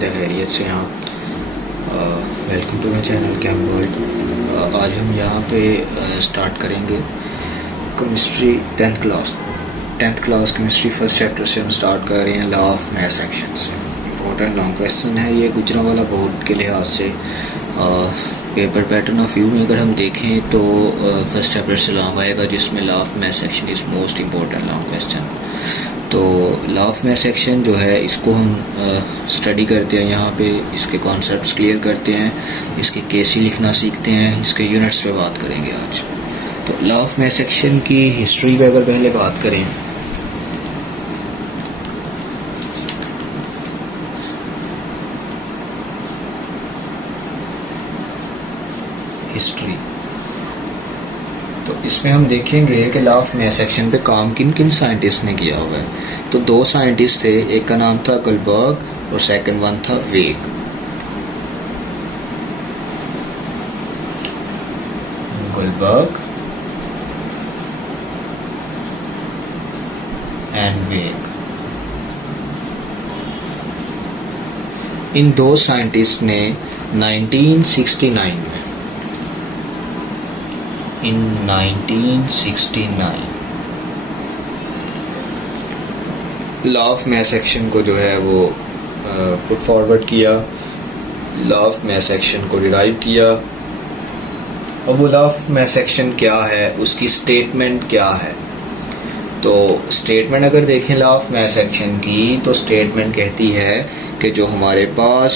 उम्मीद है खैरियत से हैं आप। Welcome to my channel chem world. आज हम यहाँ पे स्टार्ट करेंगे chemistry 10th class chemistry first chapter से हम स्टार्ट कर रहे हैं लॉ ऑफ मैथ सेक्शन से। इम्पोर्टेंट लॉन्ग क्वेश्चन है ये गुजरांवाला बोर्ड के लिहाज से। पेपर पैटर्न ऑफ व्यू में अगर हम देखें तो फर्स्ट चैप्टर से लॉन्ग आएगा जिसमें law of mass section is most important long question. तो लॉ ऑफ मैथ सेक्शन जो है इसको हम स्टडी करते हैं, यहाँ पे इसके कॉन्सेप्ट्स क्लियर करते हैं, इसके केसी लिखना सीखते हैं, इसके यूनिट्स पे बात करेंगे आज। तो लॉ ऑफ मैथ सेक्शन की हिस्ट्री पे अगर पहले बात करें हिस्ट्री, तो इसमें हम देखेंगे कि लॉ ऑफ मैथ सेक्शन पे काम किन किन साइंटिस्ट ने किया हुआ है। तो दो साइंटिस्ट थे, एक का नाम था गुलबर्ग और सेकंड वन था वेग। गुलबर्ग एंड वेग, इन दो साइंटिस्ट ने 1969 में इन 1969 लॉ ऑफ मैथ सेक्शन को जो है वो पुट फॉरवर्ड किया, लॉ ऑफ मैथ सेक्शन को डिराइव किया। और वो लॉ ऑफ मैथ सेक्शन क्या है, उसकी स्टेटमेंट क्या है। तो स्टेटमेंट अगर देखें लॉ ऑफ मैथ सेक्शन की, तो स्टेटमेंट कहती है कि जो हमारे पास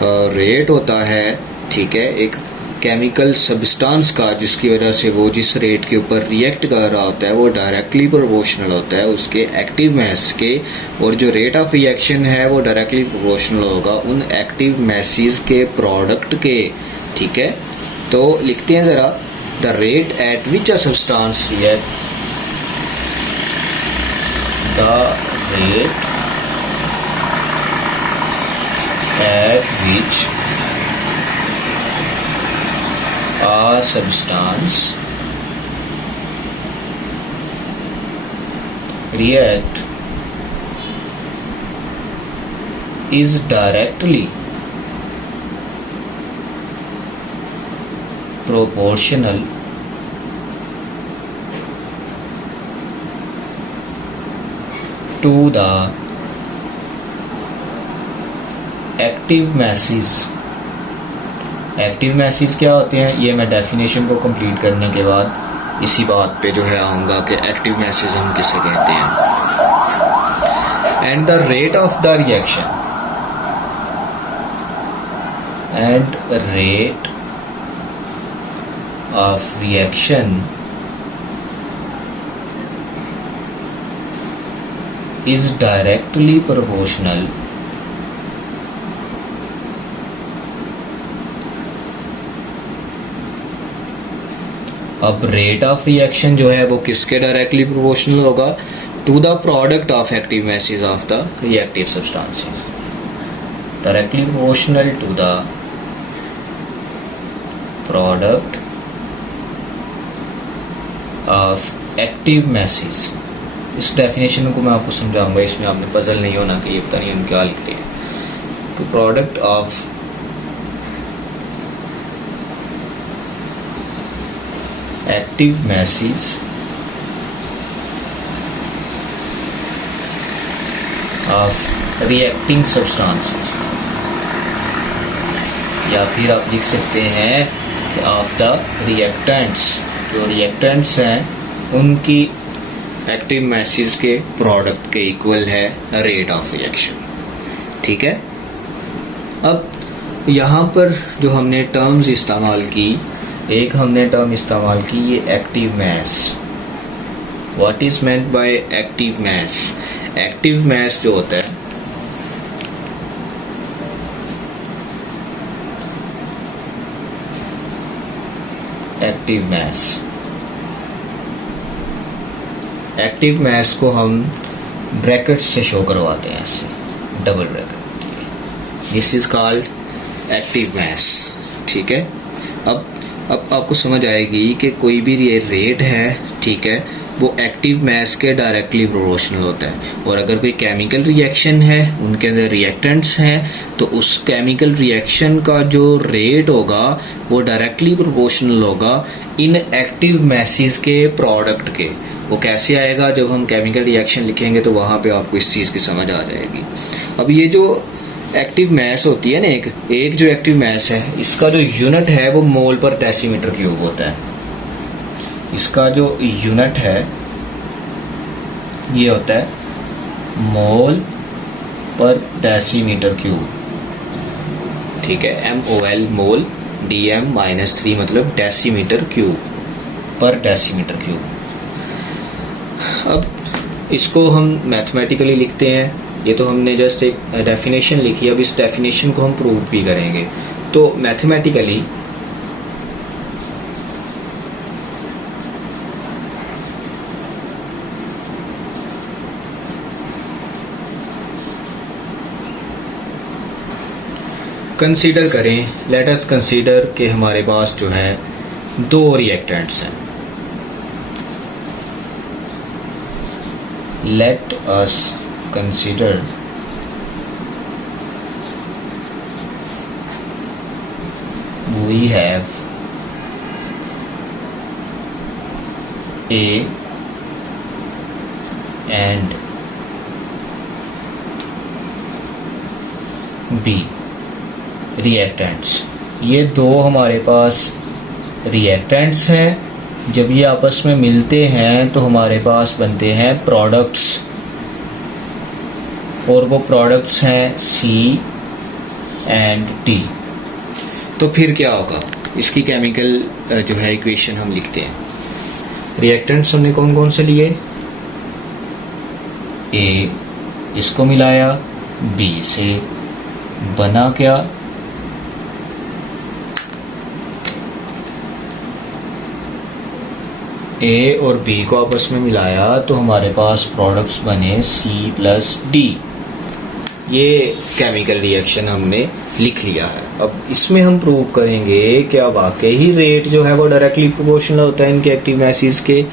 रेट होता है, ठीक है, एक केमिकल सब्सटेंस का, जिसकी वजह से वो जिस रेट के ऊपर रिएक्ट कर रहा होता है वो डायरेक्टली प्रोपोर्शनल होता है उसके एक्टिव मैस के, और जो रेट ऑफ रिएक्शन है वो डायरेक्टली प्रोपोर्शनल होगा उन एक्टिव मैसेज के प्रोडक्ट के। ठीक है, तो लिखते हैं ज़रा, the rate at which a substance react, the rate at which a substance react is directly proportional to the active masses। Active message क्या होते हैं, ये मैं डेफिनेशन को कंप्लीट करने के बाद इसी बात पे जो है आऊँगा कि एक्टिव मैसेज हम किसे कहते हैं। And the rate of the reaction, and rate of reaction is directly proportional अब रेट ऑफ रिएक्शन जो है वो किसके डायरेक्टली प्रोपोर्शनल होगा, to the product of active masses of the reactive substances, directly proportional to the product of active masses. इस definition को मैं आपको समझाऊंगा, इसमें आपने पजल नहीं होना कि ये पता नहीं हम क्या लिखते हैं। To product of active masses of reacting substances, या फिर आप लिख सकते हैं कि ऑफ द रिएक्टेंट्स, जो रिएक्टेंट्स हैं उनकी एक्टिव मैसेज के प्रोडक्ट के इक्वल है रेट ऑफ रिएक्शन। ठीक है, अब यहाँ पर जो हमने टर्म्स इस्तेमाल की, एक हमने टर्म इस्तेमाल की ये active mass. What is meant by active mass, active mass जो होता है एक्टिव मैस, एक्टिव मैस को हम ब्रैकेट्स से शो करवाते हैं ऐसे, double bracket, this is called active mass. ठीक है, अब अब आपको समझ आएगी कि कोई भी ये रेट है, ठीक है, वो एक्टिव मास के डायरेक्टली प्रोपोर्शनल होता है। और अगर कोई केमिकल रिएक्शन है, उनके अंदर रिएक्टेंट्स हैं, तो उस केमिकल रिएक्शन का जो रेट होगा वो डायरेक्टली प्रोपोर्शनल होगा इन एक्टिव मैसेज के प्रोडक्ट के। वो कैसे आएगा, जब हम केमिकल रिएक्शन लिखेंगे तो वहाँ पे आपको इस चीज़ की समझ आ जाएगी। अब ये जो एक्टिव मास होती है ना, एक जो एक्टिव मास है, इसका जो यूनिट है वो मोल पर डेसीमीटर क्यूब होता है। इसका जो यूनिट है ये होता है मोल पर डेसीमीटर क्यूब, ठीक है। MOL मोल, DM-3 मतलब डेसीमीटर क्यूब पर डेसीमीटर क्यूब। अब इसको हम मैथमेटिकली लिखते हैं। ये तो हमने जस्ट एक डेफिनेशन लिखी, अब इस डेफिनेशन को हम प्रूव भी करेंगे। तो मैथमेटिकली कंसीडर करें, लेट अस कंसीडर कि हमारे पास जो है दो रिएक्टेंट्स हैं। Let us consider we have A and B reactants. ये दो हमारे पास रिएक्टेंट्स हैं। जब ये आपस में मिलते हैं तो हमारे पास बनते हैं प्रोडक्ट्स, और वो प्रोडक्ट्स हैं C एंड D। तो फिर क्या होगा, इसकी केमिकल जो है इक्वेशन हम लिखते हैं। रिएक्टेंट्स हमने कौन कौन से लिए, A, इसको मिलाया B से, बना क्या, A और B को आपस में मिलाया तो हमारे पास प्रोडक्ट्स बने C प्लस D। ये केमिकल रिएक्शन हमने लिख लिया है। अब इसमें हम प्रूव करेंगे कि अब वाकई ही रेट जो है वो डायरेक्टली प्रोपोर्शनल होता है इनके एक्टिव मैसेज के।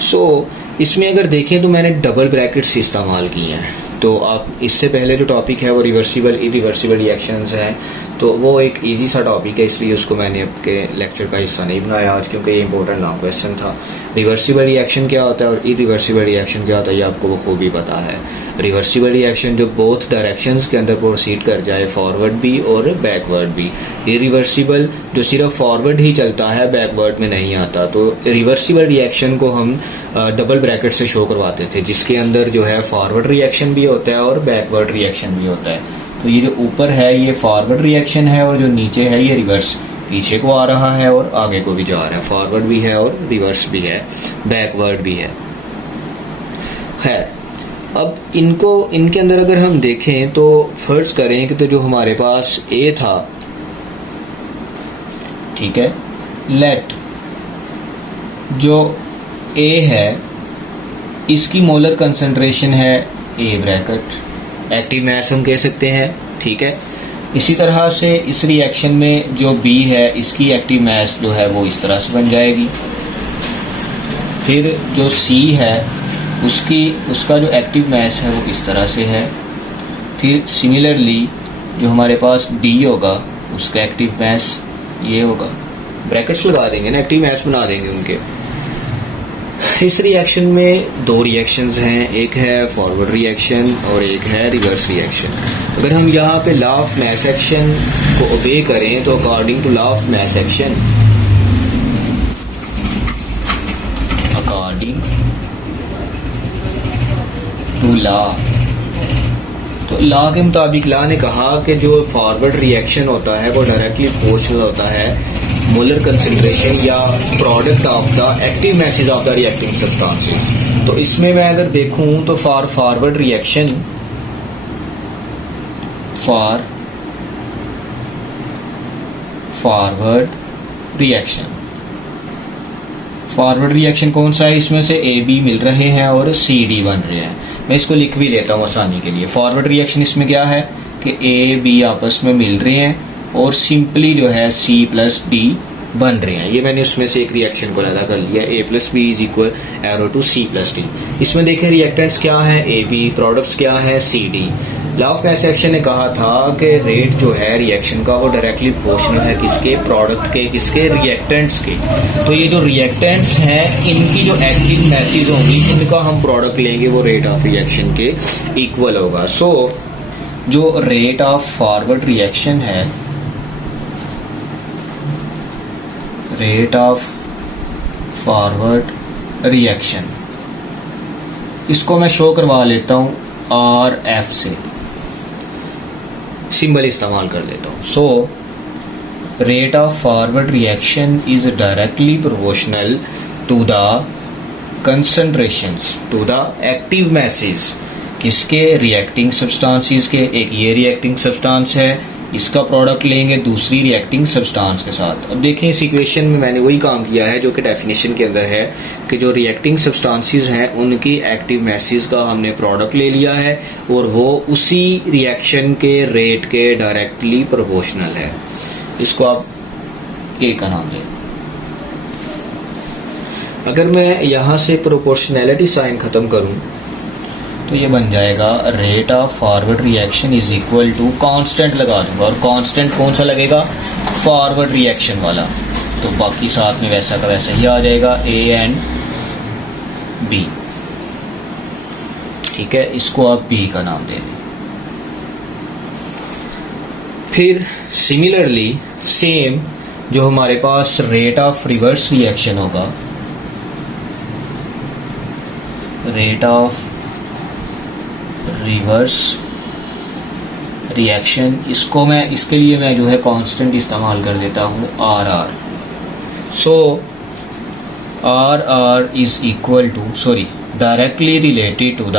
सो इसमें अगर देखें तो मैंने डबल ब्रैकेट्स इस्तेमाल किए हैं। तो आप इससे पहले जो टॉपिक है वो रिवर्सिबल इरिवर्सिबल रिएक्शंस हैं, तो वो एक इजी सा टॉपिक है, इसलिए उसको मैंने आपके लेक्चर का हिस्सा नहीं बनाया आज, क्योंकि ये इंपॉर्टेंट लॉन्ग क्वेश्चन था। रिवर्सिबल रिएक्शन क्या होता है और इरिवर्सिबल रिएक्शन क्या होता है ये आपको वो खूब ही पता है। रिवर्सिबल रिएक्शन जो बोथ डायरेक्शंस के अंदर प्रोसीड कर जाए, फॉरवर्ड भी और बैकवर्ड भी। इरिवर्सिबल जो सिर्फ फॉरवर्ड ही चलता है, बैकवर्ड में नहीं आता। तो रिवर्सिबल रिएक्शन को हम डबल ब्रैकेट से शो करवाते थे, जिसके अंदर जो है फॉरवर्ड रिएक्शन भी होता है और बैकवर्ड रिएक्शन भी होता है। तो ये जो ऊपर है ये फॉरवर्ड रिएक्शन है और जो नीचे है ये रिवर्स, पीछे को आ रहा है और आगे को भी जा रहा है। फॉरवर्ड भी है और रिवर्स भी है, बैकवर्ड भी है। खैर, अब इनके अंदर अगर हम देखें तो फर्ज करें कि तो जो हमारे पास A था, ठीक है, लेट जो A है इसकी मोलर कंसंट्रेशन है A ब्रैकेट, एक्टिव मास हम कह सकते हैं, ठीक है। इसी तरह से इस रिएक्शन में जो B है इसकी एक्टिव मास जो है वो इस तरह से बन जाएगी। फिर जो C है उसका जो एक्टिव मास है वो इस तरह से है। फिर सिमिलरली जो हमारे पास D होगा उसका एक्टिव मास ये होगा, ब्रैकेट्स लगा देंगे ना, एक्टिव मास बना देंगे उनके। इस रिएक्शन में दो रिएक्शंस हैं, एक है फॉरवर्ड रिएक्शन और एक है रिवर्स रिएक्शन। अगर हम यहाँ पे लॉ ऑफ मास एक्शन को ओबे करें तो according to law of mass action, according to law, तो लॉ के मुताबिक लॉ ने कहा कि जो फॉरवर्ड रिएक्शन होता है वो डायरेक्टली प्रोपोर्शनल होता है मोलर कंसंट्रेशन या product of the active masses of the reacting substances. तो इसमें मैं अगर देखूं तो फॉरवर्ड रिएक्शन, फॉरवर्ड रिएक्शन कौन सा है, इसमें से ए बी मिल रहे हैं और सी डी बन रहे हैं। मैं इसको लिख भी लेता हूँ आसानी के लिए। फॉरवर्ड रिएक्शन इसमें क्या है कि ए बी आपस में मिल रहे हैं और सिंपली जो है सी प्लस डी बन रहे हैं। ये मैंने उसमें से एक रिएक्शन को अलग कर लिया, A plus B is equal arrow to C plus D. इसमें देखें रिएक्टेंट्स क्या है, AB, प्रोडक्ट्स क्या है, CD। Law of mass action ने कहा था कि रेट जो है रिएक्शन का वो डायरेक्टली प्रोपोर्शनल है किसके, प्रोडक्ट के, किसके, रिएक्टेंट्स के। तो ये जो रिएक्टेंट्स हैं इनकी जो एक्टिव मैसेज होंगी इनका हम प्रोडक्ट लेंगे, वो रेट ऑफ रिएक्शन के इक्वल होगा। सो जो रेट ऑफ फॉरवर्ड रिएक्शन है, रेट ऑफ फॉरवर्ड रिएक्शन, इसको मैं शो करवा लेता हूं RF से, सिंबल इस्तेमाल कर लेता हूं। So rate of forward reaction is directly proportional to the concentrations, to the active masses, किसके, रिएक्टिंग सब्सटेंसेस के। एक ये रिएक्टिंग सब्सटेंस है, इसका प्रोडक्ट लेंगे दूसरी रिएक्टिंग सब्सटेंस के साथ। अब देखें इस इक्वेशन में मैंने वही काम किया है जो कि डेफिनेशन के अंदर है कि जो रिएक्टिंग सब्सटेंसेस हैं उनकी एक्टिव मैसेज का हमने प्रोडक्ट ले लिया है और वो उसी रिएक्शन के रेट के डायरेक्टली प्रोपोर्शनल है। इसको आप A का नाम दें। अगर मैं यहां से प्रोपोर्शनैलिटी साइन खत्म करूं तो ये बन जाएगा rate of forward reaction is equal to, constant लगा दूंगा, और कांस्टेंट कौन सा लगेगा, फॉरवर्ड रिएक्शन वाला। तो बाकी साथ में वैसा का वैसा ही आ जाएगा, A एंड B। ठीक है, इसको आप B का नाम दे दें। फिर सिमिलरली सेम जो हमारे पास रेट ऑफ रिवर्स रिएक्शन होगा, रेट ऑफ रिवर्स रिएक्शन, इसको मैं, इसके लिए मैं जो है कांस्टेंट इस्तेमाल कर देता हूँ RR। So RR is equal to, sorry, directly related to the,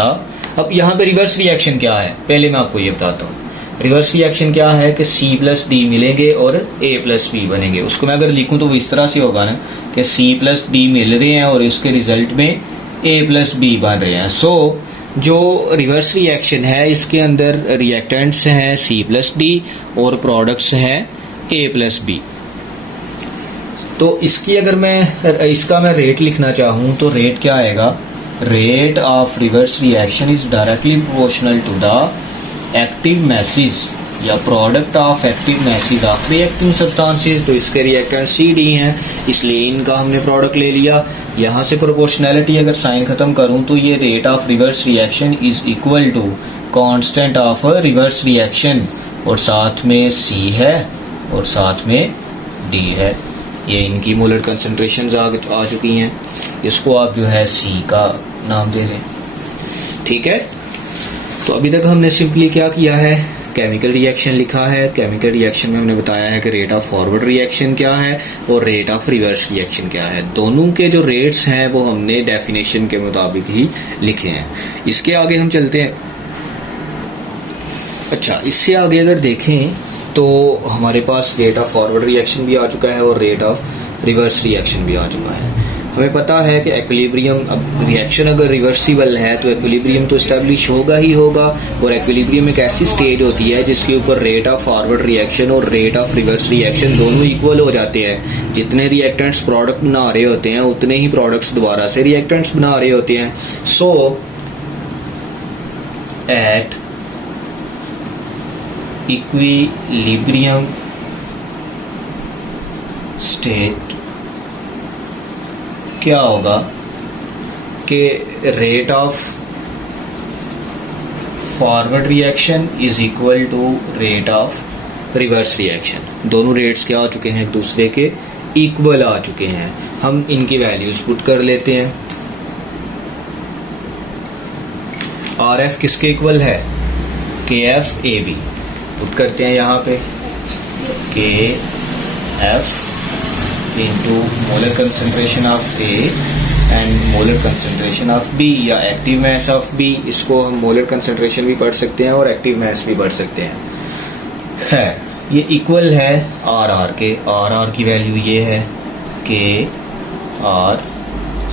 अब यहाँ पे रिवर्स रिएक्शन क्या है पहले मैं आपको ये बताता हूँ। रिवर्स रिएक्शन क्या है कि C प्लस डी मिलेंगे और A प्लस बी बनेंगे। उसको मैं अगर लिखूँ तो वो इस तरह से होगा ना कि C प्लस डी मिल रहे हैं और इसके रिजल्ट में A प्लस बी बन रहे हैं। सो जो रिवर्स रिएक्शन है इसके अंदर रिएक्टेंट्स हैं C प्लस डी और प्रोडक्ट्स हैं A प्लस बी। तो इसकी अगर मैं इसका मैं रेट लिखना चाहूँ तो रेट क्या आएगा, rate of reverse reaction is directly proportional to the active masses या product of active masses of reacting substances. तो इसके रिएक्टेंट CD हैं इसलिए इनका हमने प्रोडक्ट ले लिया। यहाँ से प्रोपोर्शनैलिटी अगर साइन खत्म करूँ तो ये rate of reverse reaction is equal to constant of reverse reaction, और साथ में C है और साथ में D है। ये इनकी मोलर कंसंट्रेशंस आ चुकी हैं, इसको आप जो है C का नाम दे दें। ठीक है, तो अभी तक हमने सिंपली क्या किया है, केमिकल रिएक्शन लिखा है। केमिकल रिएक्शन में हमने बताया है कि रेट ऑफ फॉरवर्ड रिएक्शन क्या है और रेट ऑफ रिवर्स रिएक्शन क्या है। दोनों के जो रेट्स हैं वो हमने डेफिनेशन के मुताबिक ही लिखे हैं। इसके आगे हम चलते हैं। अच्छा, इससे आगे अगर देखें तो हमारे पास रेट ऑफ फॉरवर्ड रिएक्शन भी आ चुका है और रेट ऑफ रिवर्स रिएक्शन भी आ चुका है। हमें पता है कि एक्विलिब्रियम, अब रिएक्शन अगर रिवर्सिबल है तो एक्विलिब्रियम तो इस्टेब्लिश होगा ही होगा, और एक्विलिब्रियम एक ऐसी स्टेज होती है जिसके ऊपर रेट ऑफ फॉरवर्ड रिएक्शन और रेट ऑफ रिवर्स रिएक्शन दोनों इक्वल हो जाते हैं। जितने रिएक्टेंट्स प्रोडक्ट बना रहे होते हैं उतने ही प्रोडक्ट्स दोबारा से रिएक्टेंट्स बना रहे होते हैं। सो एट इक्विलिब्रियम स्टेट क्या होगा कि rate of forward reaction is equal to rate of reverse reaction. दोनों रेट्स क्या आ चुके हैं, एक दूसरे के इक्वल आ चुके हैं। हम इनकी वैल्यूज पुट कर लेते हैं। RF किसके इक्वल है, KF AB पुट करते हैं यहाँ पे, KF into molar concentration of A and molar concentration of B या active mass of B। इसको हम molar concentration भी पढ़ सकते हैं और active mass भी पढ़ सकते हैं। है ये इक्वल है RR के। RR की वैल्यू ये है कि R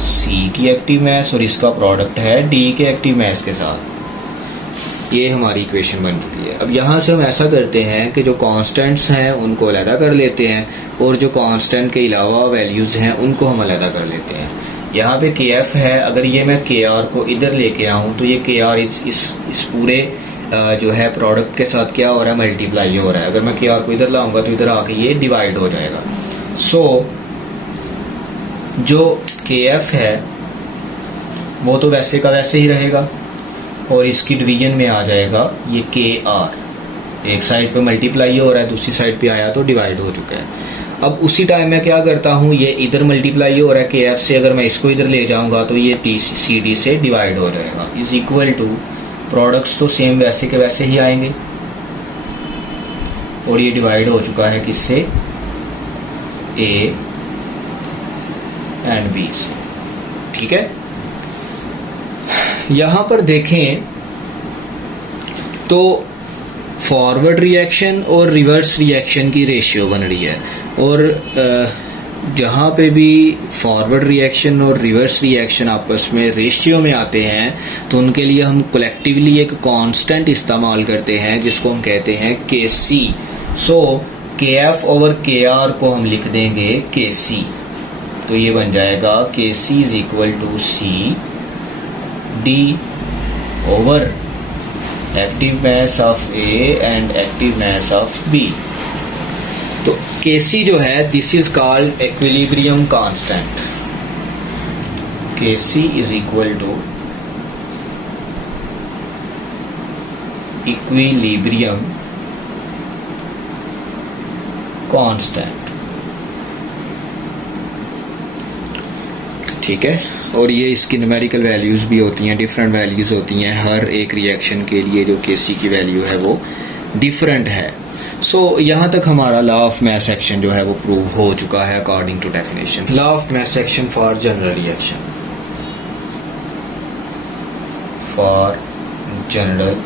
C की एक्टिव मास और इसका प्रोडक्ट है D के एक्टिव मास के साथ। ये हमारी इक्वेशन बन चुकी है। अब यहाँ से हम ऐसा करते हैं कि जो कांस्टेंट्स हैं उनको अलहदा कर लेते हैं और जो कांस्टेंट के अलावा वैल्यूज़ हैं उनको हम अलहदा कर लेते हैं। यहाँ पे के एफ है, अगर ये मैं के आर को इधर लेके आऊँ तो ये के आर इस पूरे जो है प्रोडक्ट के साथ क्या हो रहा है, मल्टीप्लाई हो रहा है। अगर मैं के आर को इधर लाऊंगा तो इधर आके ये डिवाइड हो जाएगा। सो जो के एफ है वो तो वैसे का वैसे ही रहेगा और इसकी डिवीजन में आ जाएगा ये के आर। एक साइड पे मल्टीप्लाई हो रहा है, दूसरी साइड पे आया तो डिवाइड हो चुका है। अब उसी टाइम मैं क्या करता हूँ, ये इधर मल्टीप्लाई हो रहा है के एफ से, अगर मैं इसको इधर ले जाऊंगा तो ये टी सी डी से डिवाइड हो जाएगा। इज इक्वल टू प्रोडक्ट्स तो सेम वैसे के वैसे ही आएंगे और ये डिवाइड हो चुका है किससे, ए एंड बी से। ठीक है, यहां पर देखें तो फॉरवर्ड रिएक्शन और रिवर्स रिएक्शन की रेशियो बन रही है और जहाँ पे भी फॉरवर्ड रिएक्शन और रिवर्स रिएक्शन आपस में रेशियो में आते हैं तो उनके लिए हम कलेक्टिवली एक कांस्टेंट इस्तेमाल करते हैं जिसको हम कहते हैं के सी। सो के एफ ओवर के आर को हम लिख देंगे के सी, तो ये बन जाएगा K C is equal to C D over active mass of A and active mass of B. तो Kc जो है this is called equilibrium constant. Kc is equal to equilibrium constant. ठीक है, और ये इसकी न्यूमेरिकल वैल्यूज भी होती हैं, डिफरेंट वैल्यूज होती हैं हर एक रिएक्शन के लिए। जो Kc की वैल्यू है वो डिफरेंट है। सो यहाँ तक हमारा लॉ ऑफ मास एक्शन जो है वो प्रूव हो चुका है according to definition. Law of mass action for general reaction, for general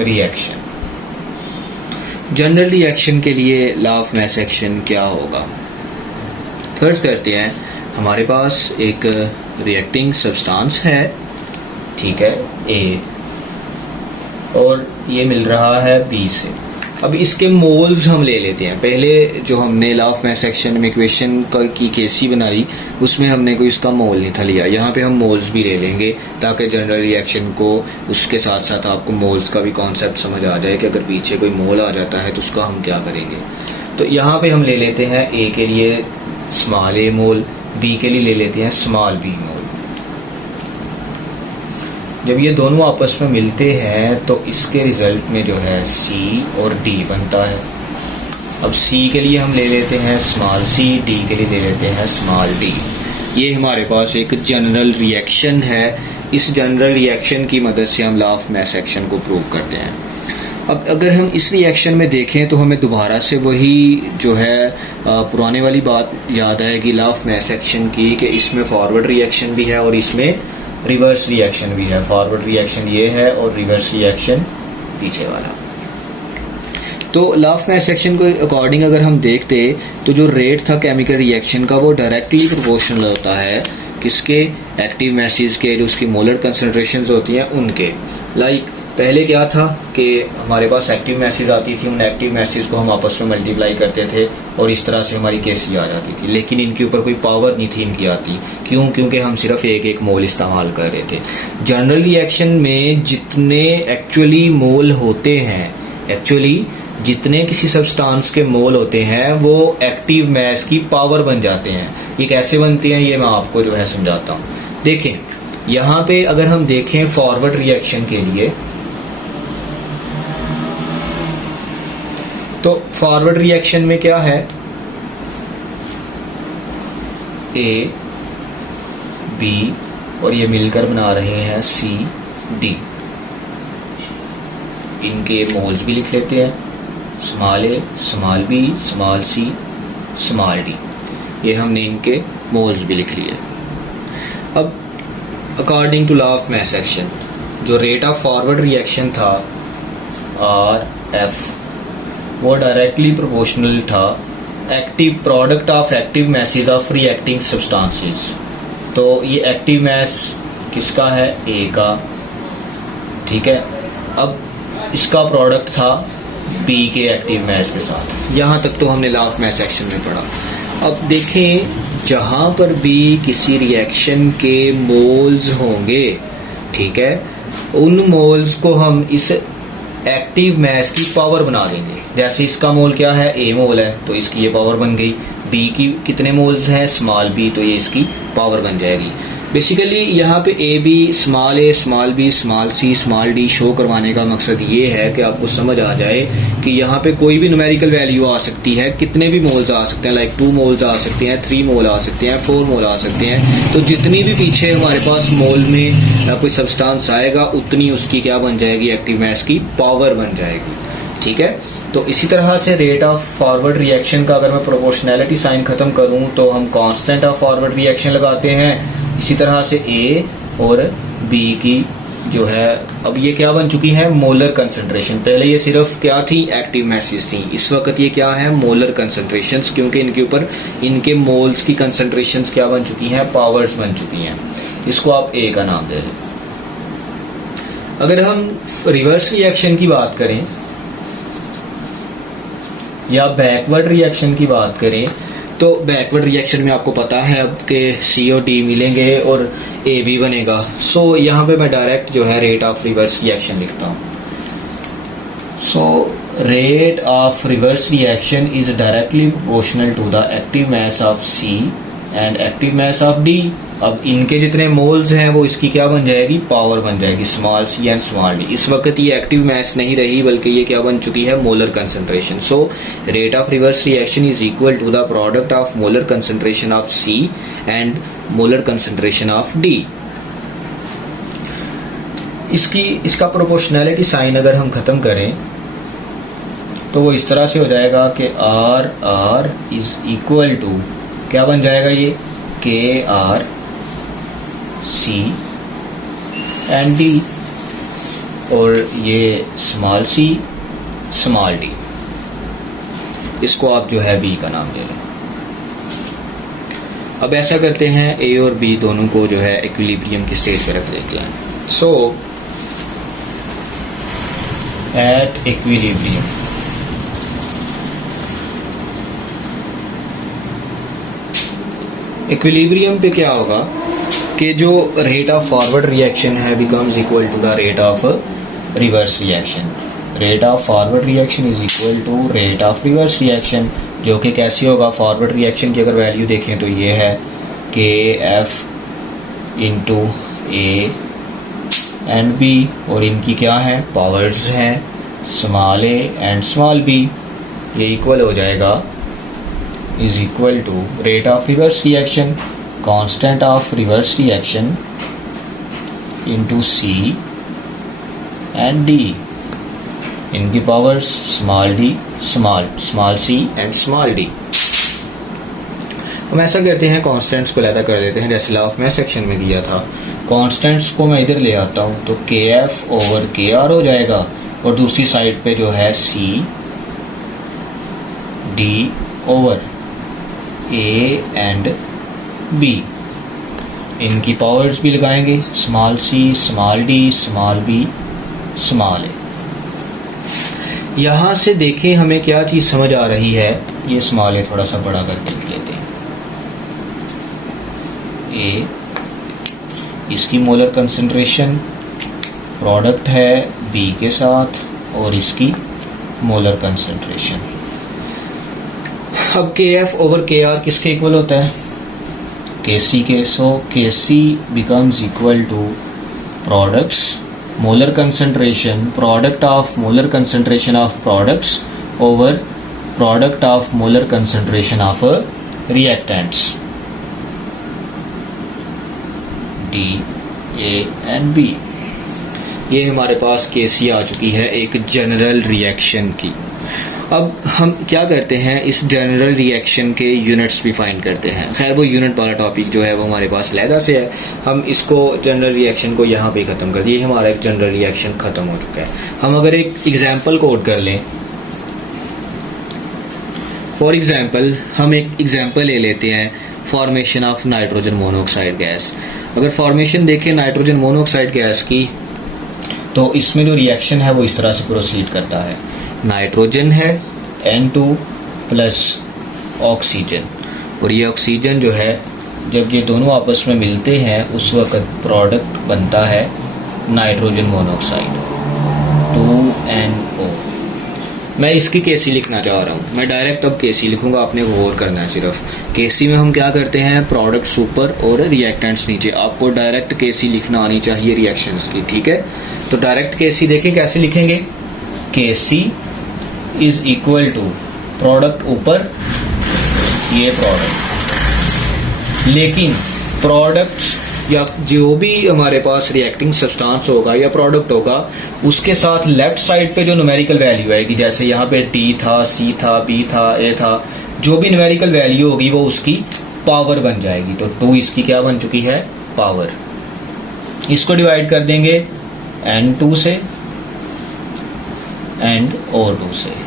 reaction, general reaction के लिए लॉ ऑफ मास एक्शन क्या होगा। फर्ज करते हैं हमारे पास एक रिएक्टिंग सब्सटेंस है, ठीक है, ए, और ये मिल रहा है बी से। अब इसके मोल्स हम ले लेते हैं। पहले जो हमने लॉ ऑफ मास एक्शन में इक्वेशन की केसी बनाई उसमें हमने कोई इसका मोल नहीं था लिया। यहाँ पे हम मोल्स भी ले लेंगे ताकि जनरल रिएक्शन को उसके साथ साथ आपको मोल्स का भी कॉन्सेप्ट समझ आ जाए कि अगर पीछे कोई मोल आ जाता है तो उसका हम क्या करेंगे। तो यहाँ पे हम ले लेते हैं ए के लिए स्मॉल ए मोल, बी के लिए ले लेते हैं स्मॉल बी मोल। जब ये दोनों आपस में मिलते हैं तो इसके रिजल्ट में जो है सी और डी बनता है। अब सी के लिए हम ले लेते हैं स्मॉल सी, डी के लिए ले लेते हैं स्मॉल डी। ये हमारे पास एक जनरल रिएक्शन है। इस जनरल रिएक्शन की मदद से हम लॉ ऑफ मास एक्शन को प्रूव करते हैं। अब अगर हम इस रिएक्शन में देखें तो हमें दोबारा से वही जो है पुराने वाली बात याद आएगी लॉ ऑफ मास एक्शन की, कि इसमें फॉरवर्ड रिएक्शन भी है और इसमें रिवर्स रिएक्शन भी है। फॉरवर्ड रिएक्शन ये है और रिवर्स रिएक्शन पीछे वाला। तो लॉ ऑफ मास एक्शन को अकॉर्डिंग अगर हम देखते तो जो रेट था केमिकल रिएक्शन का वो डायरेक्टली प्रोपोर्शनल होता है किसके, एक्टिव मैसेज के, जो उसकी मोलर कंसंट्रेशंस होती हैं उनके। लाइक पहले क्या था कि हमारे पास एक्टिव मैसेज आती थी, उन एक्टिव मैसेज को हम आपस में मल्टीप्लाई करते थे और इस तरह से हमारी केसी आ जाती थी, लेकिन इनके ऊपर कोई पावर नहीं थी इनकी आती। क्यों? क्योंकि हम सिर्फ एक एक मोल इस्तेमाल कर रहे थे। जनरल रिएक्शन में जितने एक्चुअली मोल होते हैं, एक्चुअली जितने किसी सब्सटेंस के मोल होते हैं वो एक्टिव मैस की पावर बन जाते हैं। ये कैसे बनते हैं ये मैं आपको जो है समझाता हूँ। देखें यहाँ पे अगर हम देखें फॉरवर्ड रिएक्शन के लिए, तो फॉरवर्ड रिएक्शन में क्या है, ए बी और ये मिलकर बना रहे हैं सी डी। इनके मोल्स भी लिख लेते हैं, small A, small B, small C, small D. ये हमने इनके मोल्स भी लिख लिए। अब according to law of mass action जो रेट ऑफ फॉरवर्ड रिएक्शन था आर एफ वो डायरेक्टली प्रोपोर्शनल था active product of active masses of reacting substances. तो ये एक्टिव मैस किसका है, ए का, ठीक है। अब इसका प्रोडक्ट था बी के एक्टिव मैस के साथ। यहाँ तक तो हमने लॉ ऑफ मैस एक्शन में पढ़ा। अब देखें जहाँ पर भी किसी रिएक्शन के मोल्स होंगे, ठीक है, उन मोल्स को हम इस एक्टिव मैस की पावर बना देंगे। जैसे इसका मोल क्या है, ए मोल है, तो इसकी ये पावर बन गई। बी की कितने मोल्स हैं, स्मॉल बी, तो ये इसकी पावर बन जाएगी। बेसिकली यहाँ पे A B, small B, small C, small D show करवाने का मकसद ये है कि आपको समझ आ जाए कि यहाँ पे कोई भी न्यूमेरिकल वैल्यू आ सकती है, कितने भी मोल्स आ सकते हैं, लाइक 2 मोल्स आ सकते हैं, 3 मोल आ सकते हैं, 4 मोल आ सकते हैं। तो जितनी भी पीछे हमारे पास मोल में कोई सब्सटेंस आएगा, उतनी उसकी क्या बन जाएगी, एक्टिव मैस की पावर बन जाएगी, ठीक है। तो इसी तरह से रेट ऑफ फॉरवर्ड रिएक्शन का अगर मैं प्रोपोर्शनैलिटी साइन खत्म करूं तो हम कांस्टेंट ऑफ फॉरवर्ड रिएक्शन लगाते हैं। इसी तरह से ए और बी की जो है, अब ये क्या बन चुकी है, मोलर कंसंट्रेशन। पहले ये सिर्फ क्या थी, एक्टिव मैसेज थी, इस वक्त ये क्या है, मोलर कंसंट्रेशंस, क्योंकि इनके ऊपर इनके मोल्स की कंसंट्रेशंस क्या बन चुकी हैं, पावर्स बन चुकी हैं। इसको आप ए का नाम दे दें। अगर हम रिवर्स रिएक्शन की बात करें या बैकवर्ड रिएक्शन की बात करें, तो बैकवर्ड रिएक्शन में आपको पता है अब के सी और डी मिलेंगे और ए भी बनेगा। सो यहाँ पे मैं डायरेक्ट जो है रेट ऑफ रिवर्स रिएक्शन लिखता हूँ। So rate of reverse reaction is directly proportional to the active mass of C and active mass of D. अब इनके जितने मोल्स हैं वो इसकी क्या बन जाएगी, पावर बन जाएगी, small C and small D. इस वक्त ये एक्टिव मास नहीं रही बल्कि ये क्या बन चुकी है, molar concentration. So rate of reverse reaction is equal to the product of molar concentration of C and molar concentration of D. इसका प्रोपोर्शनैलिटी साइन अगर हम खत्म करें तो वो इस तरह से हो जाएगा कि R R is equal to क्या बन जाएगा, ये के आर सी एंड डी, और ये स्मॉल सी स्मॉल डी। इसको आप जो है बी का नाम ले लो। अब ऐसा करते हैं, ए और बी दोनों को जो है इक्विलिब्रियम की स्टेज पर रख देते हैं। सो एट इक्विलिब्रियम इक्विलिब्रियम पे क्या होगा कि जो रेट ऑफ फॉरवर्ड रिएक्शन है becomes equal to the rate of reverse reaction. Rate of forward reaction is equal to rate of reverse reaction, जो कि कैसी होगा, फॉरवर्ड रिएक्शन की अगर वैल्यू देखें तो ये है K F into A and B, और इनकी क्या है, पावर्स हैं, small A and small B. ये इक्वल हो जाएगा is equal to rate of reverse reaction, constant of reverse reaction into C and D, इनकी powers small d, small c and small d। हम ऐसा करते हैं, कांस्टेंट्स को अलग कर देते हैं जैसे लॉ ऑफ मैस सेक्शन में दिया था। कांस्टेंट्स को मैं इधर ले आता हूँ तो के एफ ओवर के आर हो जाएगा, और दूसरी साइड पे जो है C D over A and B. इनकी पावर्स भी लगाएंगे, small C small D small B small A. यहां से देखें हमें क्या चीज समझ आ रही है, ये स्मॉल ए थोड़ा सा बड़ा करके लिख लेते हैं। ए इसकी मोलर कंसंट्रेशन प्रोडक्ट है बी के साथ और इसकी मोलर कंसंट्रेशन। अब K F over K R किसके इक्वल होता है, के सी के। So K C becomes equal to products molar concentration, product of molar concentration of products over product of molar concentration of reactants D A and B. ये हमारे पास के सी आ चुकी है एक जनरल रिएक्शन की। अब हम क्या करते हैं, इस जनरल रिएक्शन के यूनिट्स भी फाइंड करते हैं। खैर वो यूनिट वाला टॉपिक जो है वो हमारे पास अलहदा से है, हम इसको जनरल रिएक्शन को यहाँ पे ख़त्म कर दिए। हमारा एक जनरल रिएक्शन ख़त्म हो चुका है। हम अगर एक एग्जांपल कोट कर लें, फॉर एग्जांपल हम एक एग्जांपल ले लेते हैं formation of nitrogen monoxide gas. अगर फॉर्मेशन देखें नाइट्रोजन मोनोऑक्साइड गैस की, तो इसमें जो रिएक्शन है वो इस तरह से प्रोसीड करता है। नाइट्रोजन है N2 प्लस ऑक्सीजन, और ये ऑक्सीजन जो है जब ये दोनों आपस में मिलते हैं उस वक्त प्रोडक्ट बनता है नाइट्रोजन मोनोऑक्साइड 2NO। मैं इसकी केसी लिखना चाह रहा हूँ, मैं डायरेक्ट अब केसी लिखूंगा, आपने गौर करना है सिर्फ। केसी में हम क्या करते हैं, प्रोडक्ट्स ऊपर और रिएक्टेंट्स नीचे। आपको डायरेक्ट केसी लिखना आनी चाहिए रिएक्शंस की, ठीक है। तो डायरेक्ट केसी देखें कैसे लिखेंगे, KC is equal to product ऊपर, ये प्रोडक्ट, लेकिन प्रोडक्ट्स या जो भी हमारे पास रिएक्टिंग सब्सटेंस होगा या प्रोडक्ट होगा उसके साथ लेफ्ट साइड पे जो न्यूमेरिकल वैल्यू आएगी, जैसे यहाँ पे T था, C था, B था, A था, जो भी न्यूमेरिकल वैल्यू होगी वो उसकी पावर बन जाएगी। तो 2 इसकी क्या बन चुकी है, पावर। इसको डिवाइड कर देंगे N2 से एंड O2 से।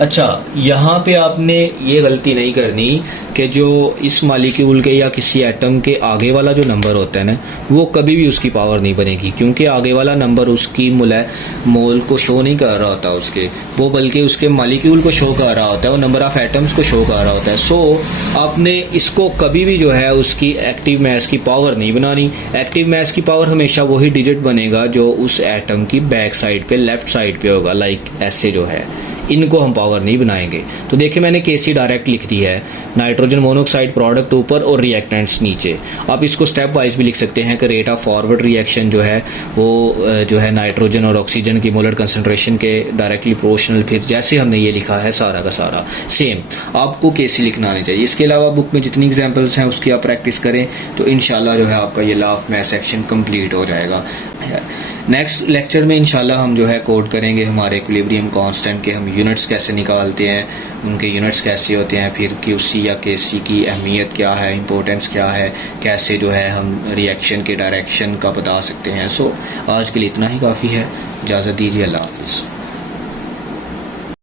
अच्छा, यहाँ पे आपने ये गलती नहीं करनी कि जो इस मालिक्यूल के या किसी एटम के आगे वाला जो नंबर होता है ना, वो कभी भी उसकी पावर नहीं बनेगी, क्योंकि आगे वाला नंबर उसकी मोल को शो नहीं कर रहा होता उसके, वो बल्कि उसके मालिक्यूल को शो कर रहा होता है, वो नंबर ऑफ एटम्स को शो कर रहा होता है। सो आपने इसको कभी भी जो है उसकी एक्टिव मैस की पावर नहीं बनानी। एक्टिव मैस की पावर हमेशा वही डिजिट बनेगा जो उस एटम की बैक साइड पे, लेफ्ट साइड पे होगा, लाइक ऐसे जो है, इनको हम पावर नहीं बनाएंगे। तो देखिए मैंने केसी डायरेक्ट लिख दी है, नाइट्रोजन मोनोऑक्साइड प्रोडक्ट ऊपर और रिएक्टेंट्स नीचे। आप इसको स्टेप वाइज भी लिख सकते हैं कि रेट ऑफ फॉरवर्ड रिएक्शन जो है वो जो है नाइट्रोजन और ऑक्सीजन की मोलर कंसंट्रेशन के डायरेक्टली प्रोपोर्शनल, फिर जैसे हमने ये लिखा है सारा का सारा सेम आपको केसी लिखना आना चाहिए। इसके अलावा बुक में जितनी एग्जाम्पल्स हैं उसकी आप प्रैक्टिस करें तो इंशाल्लाह जो है आपका ये law of mass action complete हो जाएगा। नेक्स्ट लेक्चर में इंशाल्लाह हम जो है कोड करेंगे हमारे इक्विलिब्रियम कांस्टेंट के, हम यूनिट्स कैसे निकालते हैं, उनके यूनिट्स कैसे होते हैं, फिर क्यूसी या केसी की अहमियत क्या है, इंपॉर्टेंस क्या है, कैसे जो है हम रिएक्शन के डायरेक्शन का बता सकते हैं। सो आज के लिए इतना ही काफ़ी है, इजाज़त दीजिए, अल्लाह हाफिज़।